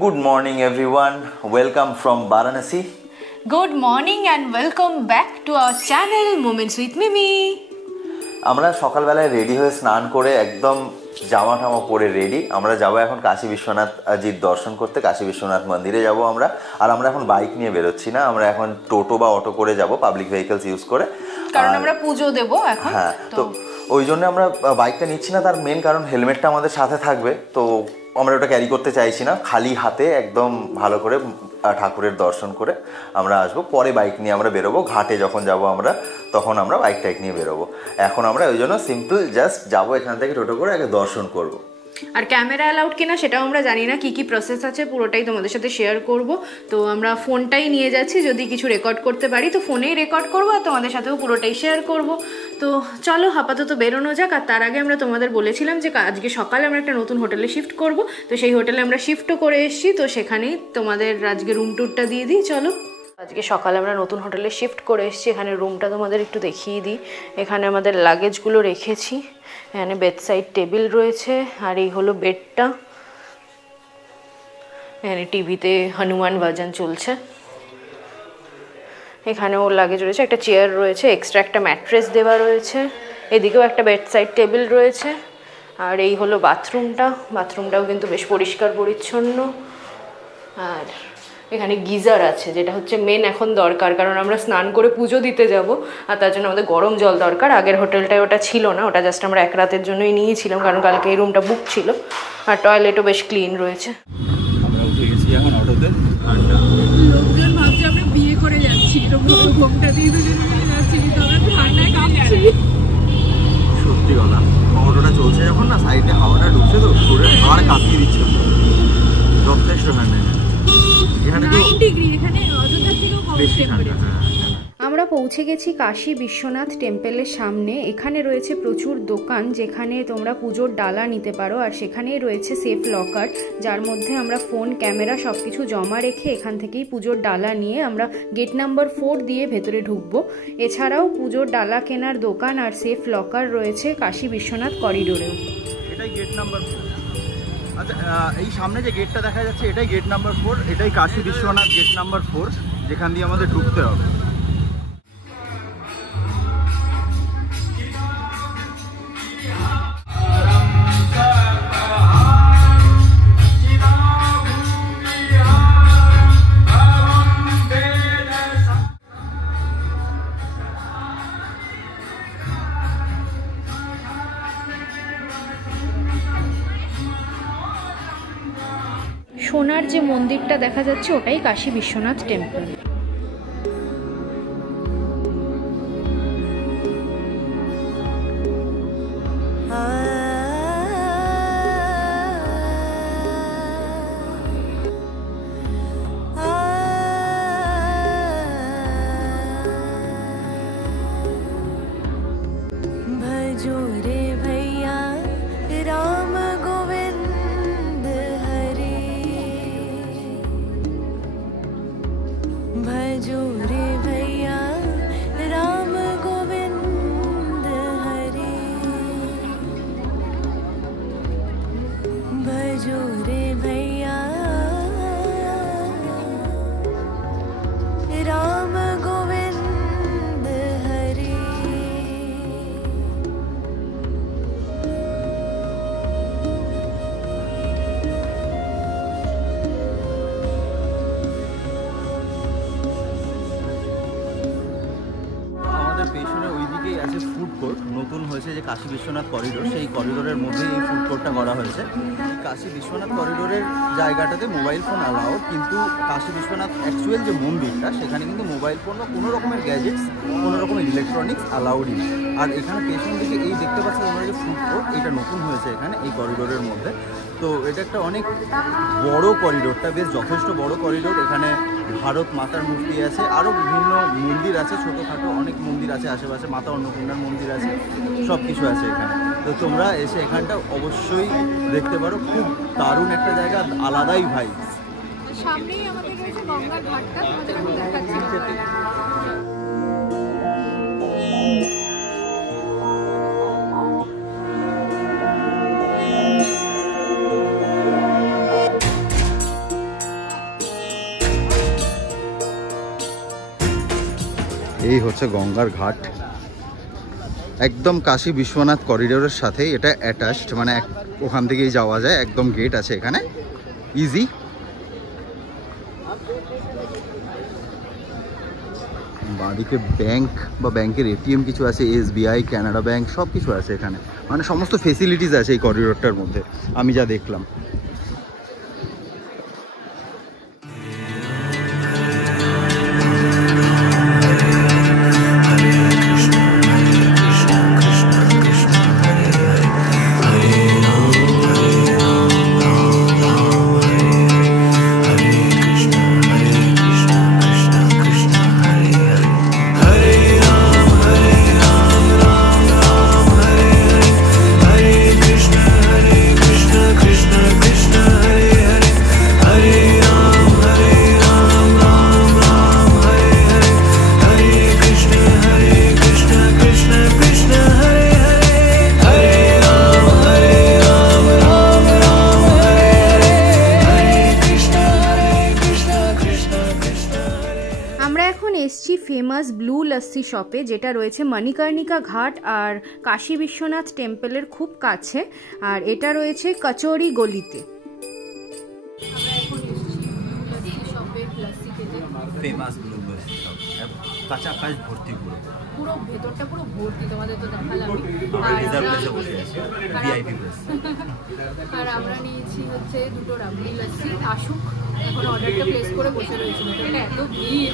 Good morning everyone, welcome from Varanasi. Good morning and welcome back to our channel Moments with Mimi. আমরা সকালবেলায় ready হয়ে স্নান করে একদম জামা টামা পরে রেডি। আমরা যাব এখন কাশী বিশ্বনাথ জির দর্শন করতে, কাশী বিশ্বনাথ মন্দিরে যাব আমরা। আর আমরা এখন বাইক নিয়ে বেরোচ্ছি না, আমরা এখন টোটো বা অটো করে যাব, পাবলিক ভেহিকলস ইউজ করে, কারণ আমরা পুজো দেব এখন। হ্যাঁ, তো ওই জন্য আমরা বাইকটা নিচ্ছি না। তার মেন কারণ হেলমেটটা আমাদের সাথে থাকবে, তো আমরা ওটা ক্যারি করতে চাইছি না। খালি হাতে একদম ভালো করে ঠাকুরের দর্শন করে আমরা আসবো, পরে বাইক নিয়ে আমরা বেরোবো। ঘাটে যখন যাব আমরা তখন আমরা বাইক টাইক নিয়ে বেরোবো। এখন আমরা ওই জন্য সিম্পল জাস্ট যাবো এখান থেকে টোটো করে, আগে দর্শন করবো। আর ক্যামেরা অ্যালাউড কিনা সেটাও আমরা জানি না, কি প্রসেস আছে পুরোটাই তোমাদের সাথে শেয়ার করব। তো আমরা ফোনটাই নিয়ে যাচ্ছি, যদি কিছু রেকর্ড করতে পারি তো ফোনেই রেকর্ড করবো, আর তোমাদের সাথেও পুরোটাই শেয়ার করব। তো চলো আপাতত বেরোনো যাক। আর তার আগে আমরা তোমাদের বলেছিলাম যে আজকে সকালে আমরা একটা নতুন হোটেলে শিফট করব, তো সেই হোটেলে আমরা শিফটও করে এসেছি। তো সেখানেই তোমাদের আজকে রুম ট্যুরটা দিয়ে দিই, চলো। আজকে সকালে আমরা নতুন হোটেলে শিফট করে এসেছি। এখানে রুমটা তোমাদের একটু দেখিয়ে দিই। এখানে আমাদের লাগেজগুলো রেখেছি, এখানে বেডসাইড টেবিল রয়েছে, আর এই হলো বেডটা। এখানে টিভিতে হনুমান ভজন চলছে। এখানেও লাগেজ রয়েছে, একটা চেয়ার রয়েছে, এক্সট্রা একটা ম্যাট্রেস দেওয়া রয়েছে, এদিকেও একটা বেডসাইড টেবিল রয়েছে। আর এই হলো বাথরুমটাও কিন্তু বেশ পরিষ্কার পরিচ্ছন্ন। আর এখানে গিজার আছে, যেটা হচ্ছে মেন এখন দরকার, কারণ আমরা স্নান করে পুজো দিতে যাব, আর তার জন্য আমাদের গরম জল দরকার। আগের হোটেলটায় ওটা ছিল না, ওটা জাস্ট আমরা এক রাতের জন্যই নিয়েছিলাম, কারণ কালকে এই রুমটা বুক ছিল। আর টয়লেটও বেশ ক্লিন রয়েছে। আমরা উঠে গেছি এখন অটোতে। লোকজন ভাবছে আমরা বিয়ে করে যাচ্ছি, ঘোমটা দিয়ে যাচ্ছি, কিন্তু আমরা ঠান্ডায় কাঁপছি। সত্যি কথা, অটোটা চলছে যখন না, সাইডে হাওয়াটা ঢুকছে তো ঘুরে আর কাঁপিয়ে দিচ্ছে যথেষ্ট ঠান্ডা। আমরা পৌঁছে গেছি কাশী বিশ্বনাথ টেম্পলের সামনে। এখানে রয়েছে প্রচুর দোকান, যেখানে তোমরা পুজোর ডালা নিতে পারো। আর সেখানেই রয়েছে সেফ লকার, যার মধ্যে আমরা ফোন, ক্যামেরা সব কিছু জমা রেখে এখান থেকেই পুজোর ডালা নিয়ে আমরা গেট নাম্বার 4 দিয়ে ভেতরে ঢুকবো। এছাড়াও পুজোর ডালা কেনার দোকান আর সেফ লকার রয়েছে কাশী বিশ্বনাথ করিডোরেও। এটাই গেট নাম্বার 4। আচ্ছা, এই সামনে যে গেটটা দেখা যাচ্ছে এটাই গেট নাম্বার 4, এটাই কাশী বিশ্বনাথ গেট নাম্বার 4, যেখান দিয়ে আমাদের ঢুকতে হবে। সোনার যে মন্দিরটা দেখা যাচ্ছে ওটাই Kashi Biswanath temple. Food court নতুন হয়েছে যে কাশী বিশ্বনাথ করিডোর, সেই করিডোরের মধ্যে এই ফুড কোর্টটা করা হয়েছে। কাশী বিশ্বনাথ করিডোরের জায়গাটাতে মোবাইল ফোন অ্যালাউড, কিন্তু কাশী বিশ্বনাথ অ্যাকচুয়াল যে মন্দিরটা সেখানে কিন্তু মোবাইল ফোন বা কোনো রকমের গ্যাজেটস, কোনো রকমের ইলেকট্রনিক্স অ্যালাউডই না। আর এখানে পেছন দিকে এই দেখতে পাচ্ছি তোমরা যে ফুড কোর্ট, এটা নতুন হয়েছে এখানে এই করিডোরের মধ্যে। তো এটা একটা অনেক বড় করিডোরটা, বেশ যথেষ্ট বড় করিডোর। এখানে ভারত মাতার মূর্তি আছে, আরও বিভিন্ন মন্দির আছে, ছোটোখাটো অনেক মন্দির আছে আশেপাশে, মাতা অন্নপূর্ণার মন্দির আছে, সব কিছু আছে এখানে। তো তোমরা এসে এখানটা অবশ্যই দেখতে পারো, খুব দারুণ একটা জায়গা, আলাদাই ভাই। সামনেই আমাদের রয়েছে গঙ্গার ঘাটটা, তোমাদের আমি দেখাচ্ছি। এই হচ্ছে গঙ্গার ঘাট, একদম কাশী বিশ্বনাথ করিডোরের সাথে এটা অ্যাটাচড, মানে ওখান থেকেই যাওয়া যায়, একদম গেট আছে এখানে, ইজি। বাঁদিকে ব্যাংক বা ব্যাংকের এটিএম কিছু আছে, SBI, কানাডা ব্যাংক, সব কিছু আছে এখানে, মানে সমস্ত ফেসিলিটিস আছে এই করিডোরটার মধ্যে আমি যা দেখলাম। ফেমাস ব্লু লস্যি শপে, যেটা রয়েছে মণিকর্ণিকা ঘাট আর কাশী বিশ্বনাথ টেম্পলের খুব কাছে, আর এটা রয়েছে কচৌরি গলিতে। ফেমাস ব্লু লস্যি শপ, কাঁচা কাঁচ ভর্তি, পুরো ভেতরটা পুরো ভর্তি, তোমাদের তো দেখালাম। আর আমরা নিয়েছি হচ্ছে দুটো রাবড়ি লস্যি। আসুক, এখন অর্ডারটা প্লেস করে বসে রয়েছিল, এটা এত ভিড়,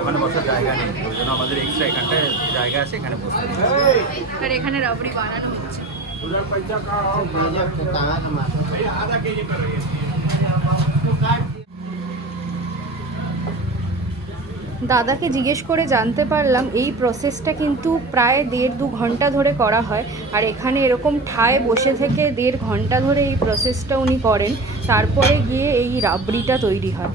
ওখানে বসার জায়গা নেই, ওই জন্য আমাদের এক্সট্রা এখানটায় জায়গা আছে, এখানে বসে। আর এখানে রাবড়ি বানানো হচ্ছে। দাদাকে জিজ্ঞেস করে জানতে পারলাম এই প্রসেসটা কিন্তু প্রায় 1.5-2 ঘন্টা ধরে করা হয়, আর এখানে এরকম ঠায় বসে থেকে 1.5 ঘন্টা ধরে এই প্রসেসটা উনি করেন, তারপরে গিয়ে এই রাবড়িটা তৈরি হয়।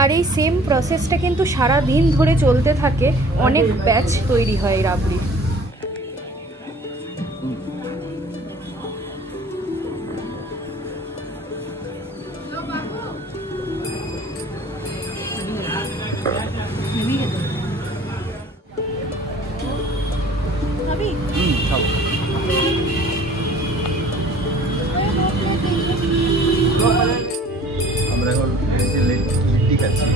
আর এই সেম প্রসেসটা কিন্তু সারা দিন ধরে চলতে থাকে, অনেক ব্যাচ তৈরি হয় এই রাবড়ির। আমরা এখন লিট্টি খাচ্ছি।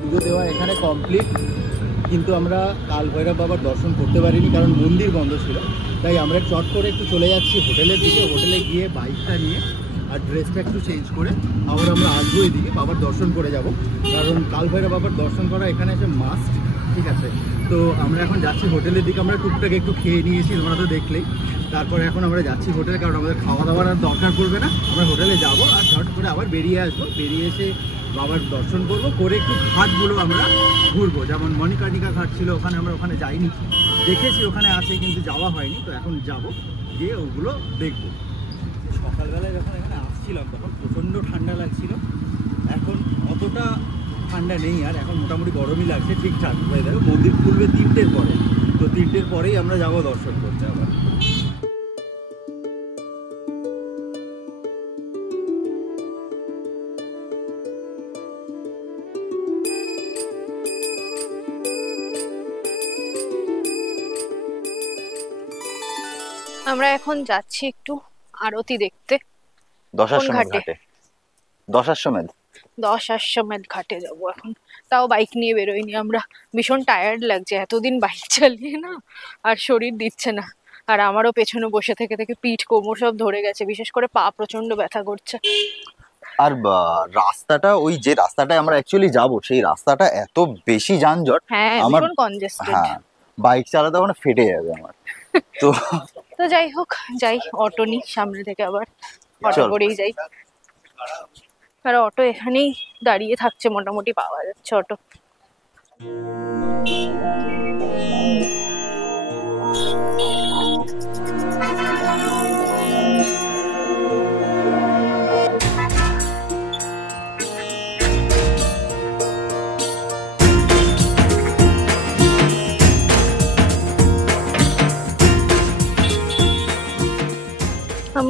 পুজো দেওয়া এখানে কমপ্লিট, কিন্তু আমরা কাল ভৈরব বাবার দর্শন করতে পারিনি, কারণ মন্দির বন্ধ ছিল। তাই আমরা চট করে একটু চলে যাচ্ছি হোটেলের দিকে, হোটেলে গিয়ে বাইকটা নিয়ে আর ড্রেসটা একটু চেঞ্জ করে আবার আমরা আসবো এদিকে বাবার দর্শন করে যাব, কারণ কাল ভৈরব বাবার দর্শন করা এখানে এসে মাস্ট, ঠিক আছে। তো আমরা এখন যাচ্ছি হোটেলের দিকে, আমরা টুকটাক একটু খেয়ে নিয়েছি, তোমরা তো দেখলেই। তারপরে এখন আমরা যাচ্ছি হোটেলে, কারণ আমাদের খাওয়া দাওয়ার আর দরকার পড়বে না, আমরা হোটেলে যাবো আর ঝট করে আবার বেরিয়ে আসবো, বেরিয়ে এসে বাবার দর্শন করবো, করে একটু ঘাটগুলো আমরা ঘুরবো। যেমন মণিকর্ণিকা ঘাট ছিল, আমরা ওখানে যাইনি, দেখেছি ওখানে আছে কিন্তু যাওয়া হয়নি, তো এখন যাব, গিয়ে ওগুলো দেখবো। সকালবেলায় যখন এখানে আসছিলাম তখন প্রচণ্ড ঠান্ডা লাগছিল, এখন অতটা ঠান্ডা নেই, আর এখন মোটামুটি গরমই লাগছে, ঠিকঠাক হয়ে যাবে। মন্দির খুলবে 3টের পরে, তো 3টের পরেই আমরা যাবো দর্শন করতে আবার। আমরা এখন যাচ্ছি একটু আরতি দেখতে। দশাশ্বমেধ ঘাটে, দশাশ্বমেধ ঘাটে যাবো এখন। তাও বাইক নিয়ে বেরোইনি আমরা, ভীষণ টায়ার্ড লাগছে, এতদিন বাইক চালিয়ে না, আর শরীর দিচ্ছে না। আর আমারও পেছনে বসে থেকে থেকে পিঠ কোমর সব ধরে গেছে, বিশেষ করে পা প্রচন্ড ব্যথা করছে। আর রাস্তাটা, ওই যে রাস্তাটায় আমরা অ্যাকচুয়ালি যাব, সেই রাস্তাটা এত বেশি যানজট, হ্যাঁ আমার ভীষণ কনজেস্টেড, হ্যাঁ বাইক চালাতে মানে ফেটে যাবে আমার। তো তো যাই হোক, যাই অটো নিই সামনে থেকে, আবার অটো করেই যাই। আর অটো এখানেই দাঁড়িয়ে থাকছে, মোটামুটি পাওয়া যাচ্ছে অটো।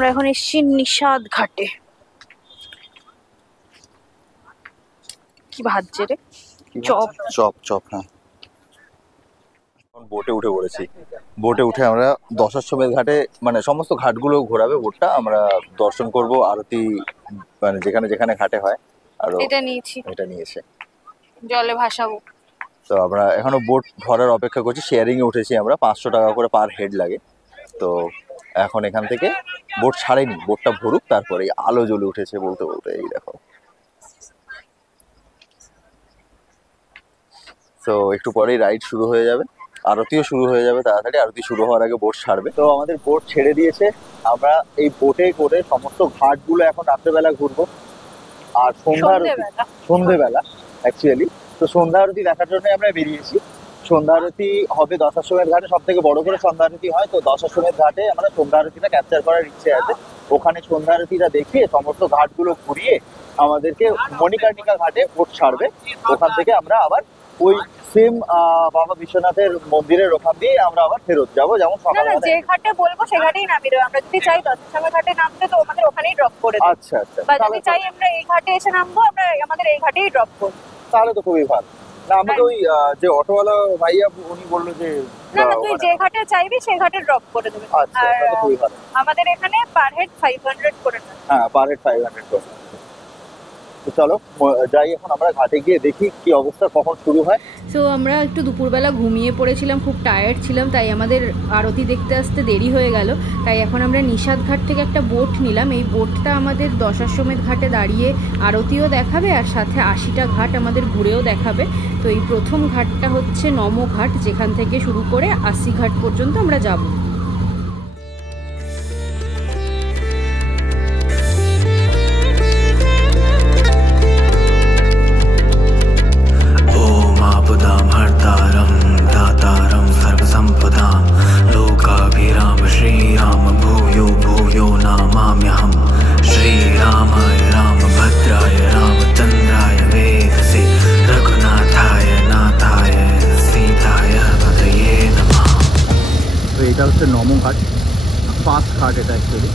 আমরা এখন এসেছি নিষাদ ঘাটে। কি ভাজছে রে? চপ। চপ চপ, হ্যাঁ। এখন বোটে উঠে পড়েছি। বোটে উঠে আমরা দশাশ্বমেধ ঘাটে, মানে সমস্ত ঘাটগুলো ঘোরাবে বোটটা, আমরা দর্শন করব আরতি, মানে যেখানে যেখানে ঘাটে হয়। আর এটা নিয়েছি, এটা নিয়েছে, জলে ভাসাবো। তো আমরা এখনো বোট ধরার অপেক্ষা করছি। শেয়ারিং এ উঠেছি আমরা, 500 টাকা করে পার হেড লাগে। তো এখন এখান থেকে বোট ছাড়েনি, বোটটা ভরুক, তারপরে আলো জ্বলে উঠেছে বলতে বলতে। এই দেখো, তো একটু পরেই রাইড শুরু হয়ে যাবে, আরতিও শুরু হয়ে যাবে তাড়াতাড়ি। আরতি শুরু হওয়ার আগে বোট ছাড়বে। তো আমাদের বোট ছেড়ে দিয়েছে, আমরা এই বোটে করে সমস্ত ঘাটগুলো এখন রাত্রেবেলা ঘুরবো। আর সন্ধ্যেবেলা অ্যাকচুয়ালি, তো সন্ধ্যা আরতি দেখার জন্য আমরা বেরিয়েছি। সন্ধ্যা আরতি হবে দশাশ্বমেধ ঘাটে, সব থেকে বড় করে সন্ধ্যা আরতি হয়। তো দশাশ্বমেধ ঘাটে আমরা সন্ধ্যা আরতিটা ক্যাপচার করার ইচ্ছে আছে। ওখানে সন্ধ্যা আরতিটা দেখিয়ে সমস্ত ঘাটগুলো ঘুরিয়ে আমাদেরকে মণিকর্ণিকা ঘাটে বোট ছাড়বে। ওখান থেকে আমরা আবার ওই সেম বাবা বিশ্বনাথের মন্দিরের ওখান দিয়ে আমরা আবার ফেরত যাবো, যেমন সকালে যে ঘাটে বলবো সে ঘাটেই নামি দেবো। আমরা যদি চাই দশাশ্বমেধ ঘাটে নামতে, তো আমাদের ওখানেই ড্রপ করে দেবে। আচ্ছা আচ্ছা, বা যদি চাই আমরা এই ঘাটে এসে নামবো, আমরা আমাদের এই ঘাটেই ড্রপ করবো। তাহলে তো খুবই ভালো। না, আমাকে ওই যে অটোওয়ালা ভাইয়া উনি বললো যে না না, তুই যে ঘাটে চাইবি সেই ঘাটে ড্রপ করে দেবে। আচ্ছা, আর তাহলে খুবই ভালো। আমাদের এখানে পার হেড 500 করে নেয়। হ্যাঁ, পার হেড 500 করে। তো চলো যাই, এখন আমরা ঘাটে গিয়ে দেখি কি অবস্থা, কখন শুরু হয়। সো আমরা একটু দুপুরবেলা ঘুমিয়ে পড়েছিলাম, খুব টায়ার্ড ছিলাম, তাই আমাদের আরতি দেখতে আসতে দেরি হয়ে গেল। তাই এখন আমরা নিষাদ ঘাট থেকে একটা বোট নিলাম। এই বোটটা আমাদের দশাশ্বমেধ ঘাটে দাঁড়িয়ে আরতিও দেখাবে আর সাথে 80টা ঘাট আমাদের ঘুরেও দেখাবে। তো এই প্রথম ঘাটটা হচ্ছে নমঘাট, যেখান থেকে শুরু করে 80 ঘাট পর্যন্ত আমরা যাব। आपदां हर्तारं दातारं सर्वसम्पदां लोकाभिराम श्रीराम भूयो भूयो नामाम्यहं श्रीरामाय रामभद्राय रामचन्द्राय वेधसे रघुनाथाय नाथाय सीताय पतये नमः। তো এটা হচ্ছে নমঘাট, ফার্স্ট ঘাট এটা actually.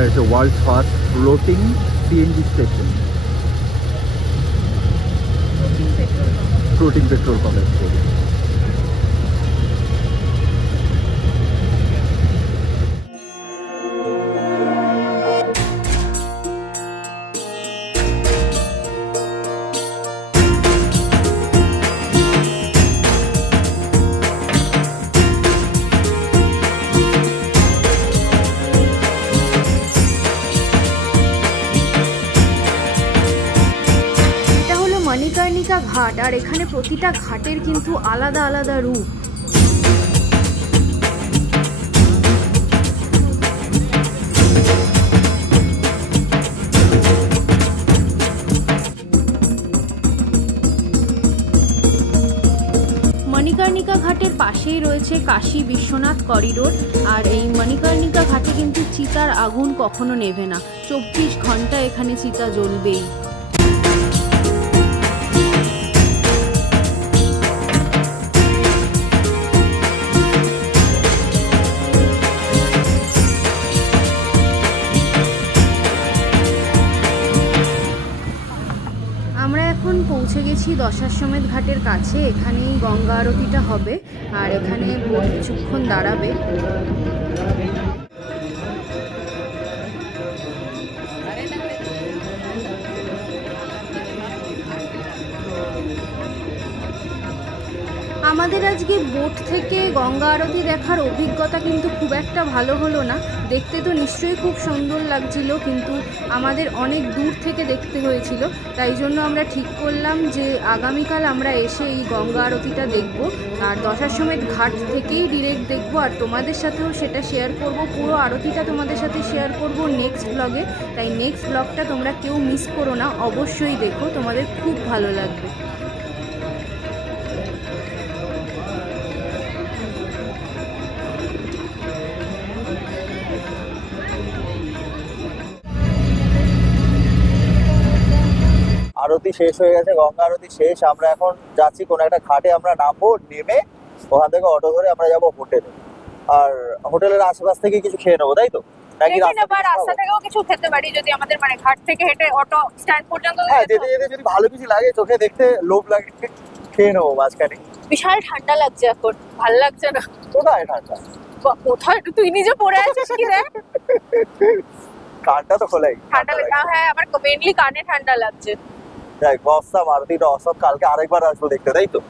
It's a world's first floating CNG station. Floating petrol pump actually. Manikarnika ঘাট, আর এখানে প্রতিটা ঘাটের কিন্তু আলাদা আলাদা রূপ। মণিকর্ণিকা ঘাটের পাশেই রয়েছে কাশী বিশ্বনাথ করিডোর। আর এই মণিকর্ণিকা ঘাটে কিন্তু চিতার আগুন কখনো নেভে না, 24 ঘন্টা এখানে চিতা জ্বলবেই। আমরা এখন পৌঁছে গেছি দশাশ্বমেধ ঘাটের কাছে। এখানেই গঙ্গা আরতিটা হবে আর এখানে বোট কিছুক্ষণ দাঁড়াবে। আমাদের আজকে বোট থেকে গঙ্গা আরতি দেখার অভিজ্ঞতা কিন্তু খুব একটা ভালো হলো না। দেখতে তো নিশ্চয়ই খুব সুন্দর লাগছিল, কিন্তু আমাদের অনেক দূর থেকে দেখতে হয়েছিল। তাই জন্য আমরা ঠিক করলাম যে আগামীকাল আমরা এসে এই গঙ্গা আরতিটা দেখব আর দশাশ্বমেধ ঘাট থেকেই ডিরেক্ট দেখব। আর তোমাদের সাথেও সেটা শেয়ার করব, পুরো আরতিটা তোমাদের সাথে শেয়ার করব নেক্সট ব্লগে। তাই নেক্সট ব্লগটা তোমরা কেউ মিস করো না, অবশ্যই দেখো, তোমাদের খুব ভালো লাগবে। আরতি শেষ হয়ে গেছে, গঙ্গা আরতি শেষ। আমরা এখন যাচ্ছি কোনো একটা ঘাটে, আমরা নামবো, নেমে ওখান থেকে অটো ধরে আমরা যাবো হোটেলে। আর হোটেলের আশেপাশ থেকে কিছু খেয়ে নেবো, তাই তো? নাকি রাস্তা থেকেও কিছু খেতে পারি যদি আমাদের মানে ঘাট থেকে হেঁটে অটো স্ট্যান্ড পর্যন্ত। হ্যাঁ, যেতে যেতে যদি ভালো কিছু লাগে, চোখে দেখতে লোভ লাগে, খেয়ে নেবো মাঝখানে। বিশাল ঠান্ডা লাগছে এখন, ভালো লাগছে না। কোথায় ঠান্ডা? কোথায়? তুই নিজে পড়ে আছিস কি রে? কানটা তো খোলাই। ঠান্ডা লাগে? হ্যাঁ, আমার মেইনলি কানে ঠান্ডা লাগছে। যাই, অসম আরতিটা অসম। কালকে আরেকবার আসবো দেখতে, তাই তো?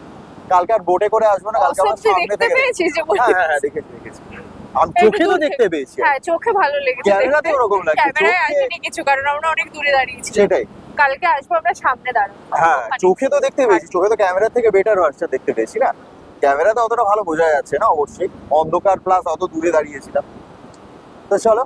কালকে আর বোটে করে আসবো না, কালকে আমরা সামনে থেকে পেয়েছিস যে? হ্যাঁ, দেখেছি। আমি চোখে তো দেখতে পেয়েছি। হ্যাঁ, চোখে ভালো লেগেছে। ক্যামেরাতে ওরকম লাগছে, ক্যামেরায় আসেনি কিছু, কারণ আমরা অনেক দূরে দাঁড়িয়েছি। সেটাই। কালকে আসবো আমরা সামনে দাঁড়াবো। হ্যাঁ, চোখে তো দেখতে পেয়েছি, চোখে তো ক্যামেরা থেকে বেটার আসছে দেখতে পেয়েছি না। ক্যামেরাতে অতটা ভালো বোঝা যাচ্ছে না, অবশ্যই অন্ধকার প্লাস অত দূরে দাঁড়িয়েছিলাম। তো চলো।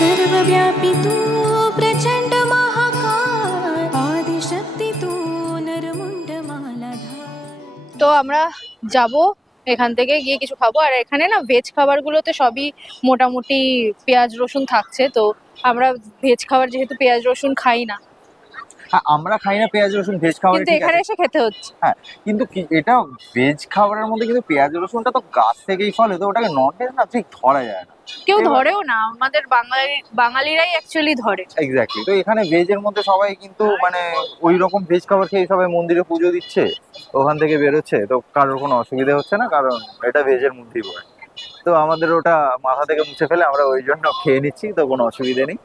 सर्वव्यापी तू प्रचंड महाकाय आदिशक्ति तू नरमुंड मालाधार। তো আমরা যাব এখান থেকে গিয়ে কিছু খাবো। আর এখানে না ভেজ খাবারগুলোতে সবই মোটামুটি পেঁয়াজ রসুন থাকছে, তো আমরা ভেজ খাবার যেহেতু পেঁয়াজ রসুন খাই না, হ্যাঁ, আমরা খাই না পেঁয়াজ রসুন, ভেজ খাবার কিন্তু এখানে এসে খেতে হচ্ছে। হ্যাঁ, কিন্তু এটা ভেজ খাবারের মধ্যে কিন্তু পেঁয়াজ রসুনটা তো গাছ থেকেই ফলে, তো ওটাকে নন ভেজ না ঠিক ধরা যায় না। কেউ ধরেও না, আমাদের বাঙালিরাই অ্যাকচুয়ালি ধরে। এক্স্যাক্টলি। তো এখানে ভেজের মধ্যে সবাই কিন্তু মানে ওই রকম ভেজ খাবার খেয়ে সবাই মন্দিরে পুজো দিচ্ছে, ওখান থেকে বেরোচ্ছে, তো কারোর কোনো অসুবিধা হচ্ছে না, কারণ এটা ভেজের মধ্যেই পড়ে। তো আমাদের ওটা মাথা থেকে মুছে ফেলে আমরা ওই জন্য খেয়ে নিচ্ছি, তো কোনো অসুবিধা নেই।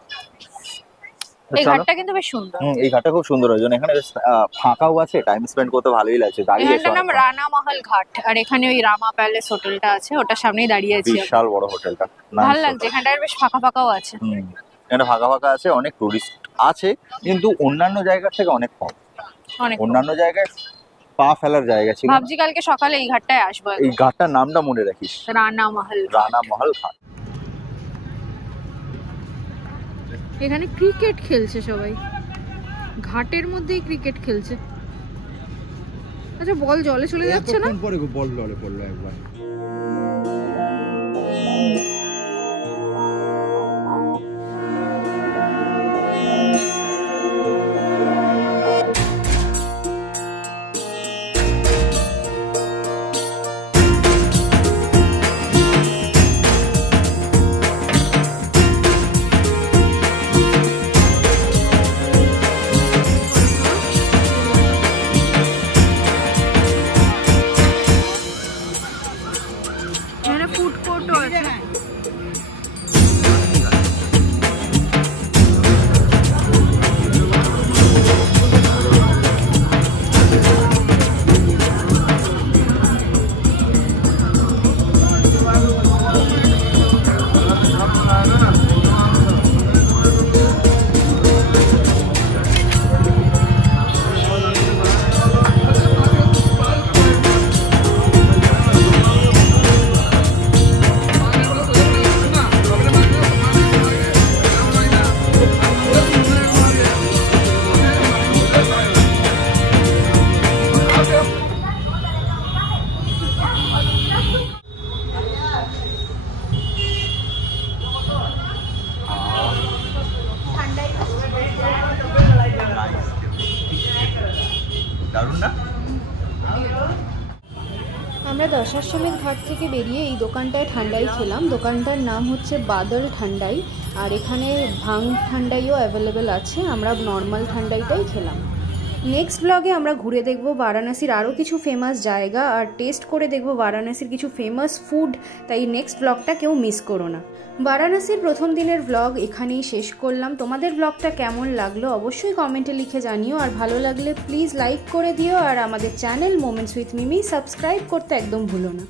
এই ঘাটটা কিন্তু বেশ সুন্দর। এই ঘাটটা খুব সুন্দর, ওই জন্য এখানে বেশ ফাঁকাও আছে, টাইম স্পেন্ড করতে ভালোই লাগছে। দাঁড়িয়ে এখানটার নাম রানা মহল ঘাট, আর এখানে ওই রামা প্যালেস হোটেলটা আছে, ওটার সামনেই দাঁড়িয়ে আছি। বিশাল বড় হোটেলটা, ভালো লাগছে। এখানটা বেশ ফাঁকা ফাঁকাও আছে। এখানে ফাঁকা ফাঁকা আছে, অনেক টুরিস্ট আছে, কিন্তু অন্যান্য জায়গার থেকে অনেক কম। অন্যান্য জায়গায় পা ফেলার জায়গা ছিল। ভাবছি কালকে সকালে এই ঘাটটায় আসবো। এই ঘাটটার নামটা মনে রাখিস, রানা মহল ঘাট। এখানে ক্রিকেট খেলছে সবাই, ঘাটের মধ্যেই ক্রিকেট খেলছে। আচ্ছা, বল জলে চলে যাচ্ছে না? পরে বল জলে পড়লো একবার। ফুড কোর্টও আছে। দারুণ না? আমরা দশাশ্বমেধ ঘাট থেকে বেরিয়ে এই দোকানটায় ঠান্ডাই খেলাম। দোকানটার নাম হচ্ছে বাদল ঠান্ডাই, আর এখানে ভাং ঠান্ডাইও অ্যাভেলেবেল আছে। আমরা নর্মাল ঠান্ডাইটাই খেলাম। নেক্সট ব্লগে আমরা ঘুরে দেখব বারাণসীর আরও কিছু ফেমাস জায়গা, আর টেস্ট করে দেখব বারাণসীর কিছু ফেমাস ফুড। তাই নেক্সট ব্লগটা কেউ মিস করো না। বারাণসীর প্রথম দিনের ব্লগ এখানেই শেষ করলাম। তোমাদের ব্লগটা কেমন লাগলো অবশ্যই কমেন্টে লিখে জানিও, আর ভালো লাগলে প্লিজ লাইক করে দিও, আর আমাদের channel moments with Mimi subscribe করতে একদম ভুলো না।